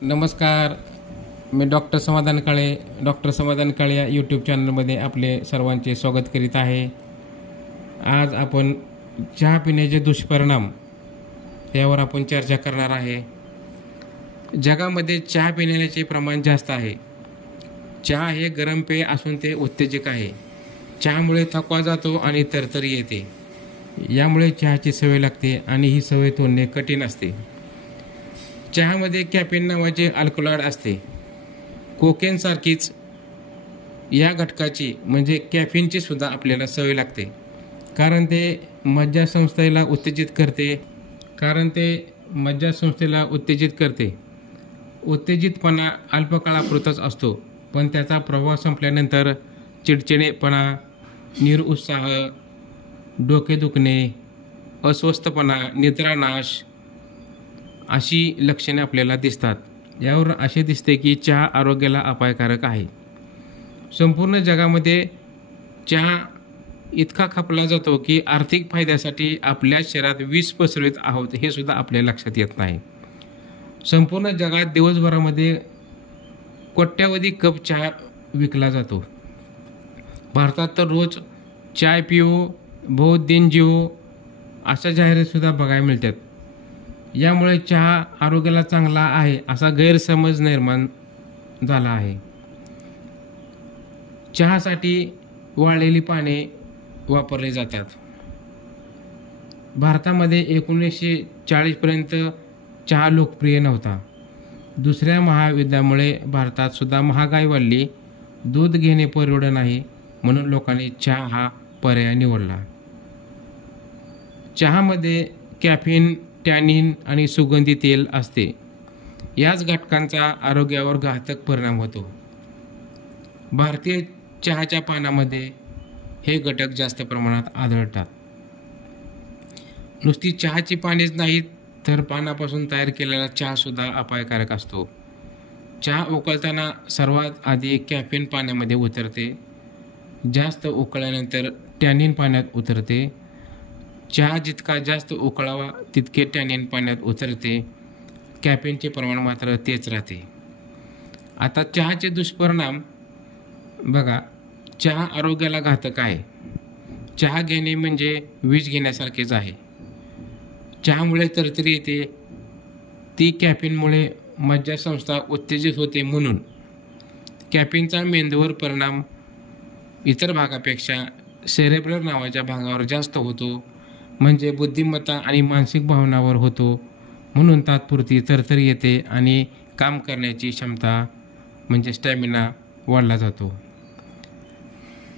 नमस्कार. मी डॉक्टर समाधान काळे या यूट्यूब चॅनलमध्ये आपले सर्वांचे स्वागत करीत आहे. आज आपण चहा पिण्याचे दुष्परिणाम यावर आपण चर्चा करणार आहे. जगामध्ये चहा पिण्याचे प्रमाण जास्त आहे. चहा हे गरम पेय असून ते उत्तेजक आहे. चहामुळे थकवा जातो आणि तरतरी येते. यामुळे चहाची सवय लागते आणि ही सवय तोडणे कठीण असते. चहामध्ये कॅफीन नावाचे अल्कलॉइड असते. कोकेनसारखीच या घटकाची म्हणजे कॅफीनची सुद्धा आपल्याला सवय लागते, कारण ते मज्जासंस्थेला उत्तेजित करते. उत्तेजितपणा अल्पकाळापुरताच असतो, पण त्याचा प्रभाव संपल्यानंतर चिडचिडेपणा, निरुत्साह, डोके दुखणे, अस्वस्थपणा, निद्रानाश अशी लक्षणे आपल्याला दिसतात. यावरून असे दिसते की चहा आरोग्याला अपायकारक आहे. संपूर्ण जगामध्ये चहा इतका खपला जातो की आर्थिक फायद्यासाठी आपल्या शरीरात विष पसरवित आहोत हे सुद्धा आपल्या लक्षात येत नाही. संपूर्ण जगात दिवसभरामध्ये कोट्यावधी कप चहा विकला जातो. भारतात तर रोज चाय पिओ बहुत दिन जिओ अशा जाहिरातीसुद्धा बघायला मिळतात. यामुळे चहा आरोग्याला चांगला आहे असा गैरसमज निर्माण झाला आहे. चहासाठी वाळलेली पाने वापरले जातात. भारतामध्ये 1940पर्यंत चहा लोकप्रिय नव्हता. दुसऱ्या महायुद्धामुळे भारतात सुद्धा महागाई वाढली. दूध घेणे परवडत नाही, म्हणून लोकांनी चहा हा पर्याय निवडला. चहामध्ये कॅफीन, टॅनिन आणि सुगंधी तेल असते. याच घटकांचा आरोग्यावर घातक परिणाम होतो. भारतीय चहाच्या पानामध्ये हे घटक जास्त प्रमाणात आढळतात. नुसती चहाची पानेच नाहीत तर पानापासून तयार केलेला चहा सुद्धा अपायकारक असतो. चहा उकळताना सर्वात आधी कॅफीन पाण्यामध्ये उतरते. जास्त उकळल्यानंतर टॅनिन पाण्यात उतरते. चहा जितका जास्त उकळावा तितके टॅनिन पाण्यात उतरते. कॅफीनचे प्रमाण मात्र तेच राहते. आता चहाचे दुष्परिणाम बघा. चहा आरोग्याला घातक आहे. चहा घेणे म्हणजे विष घेण्यासारखेच आहे. चहामुळे तरतरी येते. ती कॅफीनमुळे मज्जासंस्था उत्तेजित होते, म्हणून कॅफीनचा मेंदूवर परिणाम इतर भागापेक्षा सेरेब्रल नावाच्या भागावर जास्त होतो, म्हणजे बुद्धिमत्ता आणि मानसिक भावनावर होतो. म्हणून तात्पुरती तरतरी येते आणि काम करण्याची क्षमता म्हणजे स्टॅमिना वाढला जातो.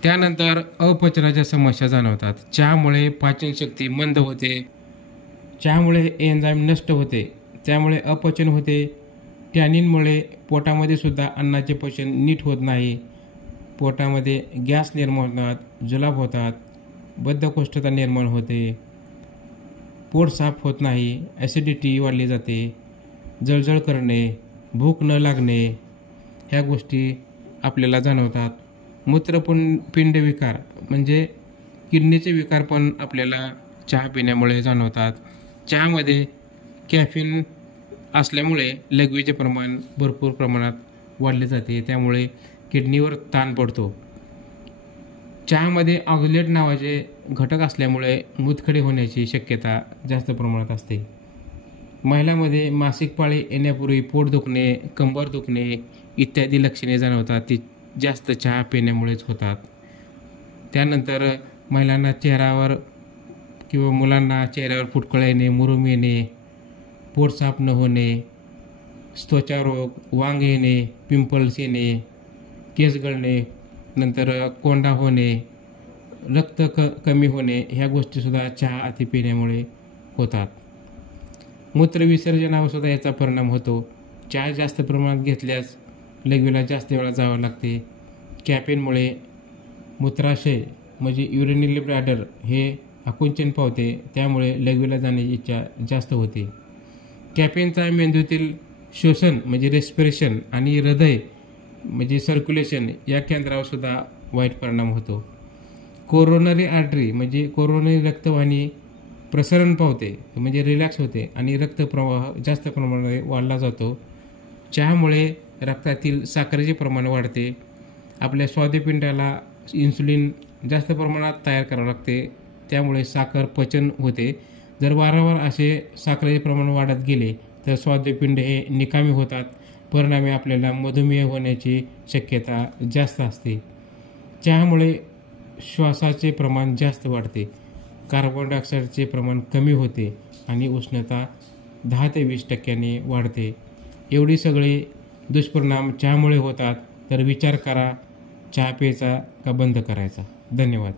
त्यानंतर अपचनाच्या समस्या जाणवतात. चहामुळे पाचनशक्ती मंद होते. चहामुळे एन्झाईम नष्ट होते, त्यामुळे अपचन होते. टॅनिनमुळे पोटामध्ये सुद्धा अन्नाचे पचन नीट होत नाही. पोटामध्ये गॅस निर्माण होतात, जुलाब होतात, बद्धकोष्ठता निर्माण होते, पोट साफ होत नाही, ॲसिडिटी वाढली जाते, जळजळ करणे, भूक न लागणे ह्या गोष्टी आपल्याला जाणवतात. मूत्रपिंड विकार म्हणजे किडनीचे विकार पण आपल्याला चहा पिण्यामुळे जाणवतात. चहामध्ये कॅफीन असल्यामुळे लघवीचे प्रमाण भरपूर प्रमाणात वाढले जाते, त्यामुळे किडनीवर ताण पडतो. चहामध्ये ऑक्झलेट नावाचे घटक असल्यामुळे मूतखडे होण्याची शक्यता जास्त प्रमाणात असते. महिलांमध्ये मासिक पाळी येण्यापूर्वी पोट दुखणे, कंबर दुखणे इत्यादी लक्षणे जाणवतात. ती जास्त चहा पिण्यामुळेच होतात. त्यानंतर महिलांना चेहऱ्यावर किंवा मुलांना चेहऱ्यावर फुटकुळ्या येणे, मुरूम येणे, पोट साफ न होणे, त्वचा रोग, वांग येणे, पिंपल्स येणे, केस गळणे, नंतर कोंडा होणे, रक्त कमी होणे ह्या गोष्टीसुद्धा चहा अति पिण्यामुळे होतात. मूत्रविसर्जनावर सुद्धा याचा परिणाम होतो. चहा जास्त प्रमाणात घेतल्यास लघवीला जास्त वेळा जावं लागते. कॅफीनमुळे मूत्राशय म्हणजे युरिनरी ब्लॅडर हे आकुंचन पावते, त्यामुळे लघवीला जाण्याची इच्छा जास्त होते. कॅफीनचा मेंदूतील श्वसन म्हणजे रेस्पिरेशन आणि हृदय म्हणजे सर्क्युलेशन या केंद्रावर सुद्धा वाईट परिणाम होतो. कोरोनरी आर्टरी म्हणजे कोरोनरी रक्तवाहिनी प्रसरण पावते म्हणजे रिलॅक्स होते आणि रक्तप्रवाह जास्त प्रमाणात वाढला जातो. चहामुळे रक्तातील साखरेचे प्रमाण वाढते. आपल्या स्वादुपिंडाला इन्सुलिन जास्त प्रमाणात तयार करावं लागते, त्यामुळे साखर पचन होते. जर वारंवार असे साखरेचे प्रमाण वाढत गेले तर स्वादुपिंड हे निकामी होतात. परिणामी आपल्याला मधुमेह होण्याची शक्यता जास्त असते. चहामुळे श्वासाचे प्रमाण जास्त वाढते, कार्बन डायऑक्साईडचे प्रमाण कमी होते आणि उष्णता 10 ते 20% वाढते. एवढे सगळे दुष्परिणाम चहामुळे होतात. तर विचार करा, चहा प्यायचा का बंद करायचा. धन्यवाद.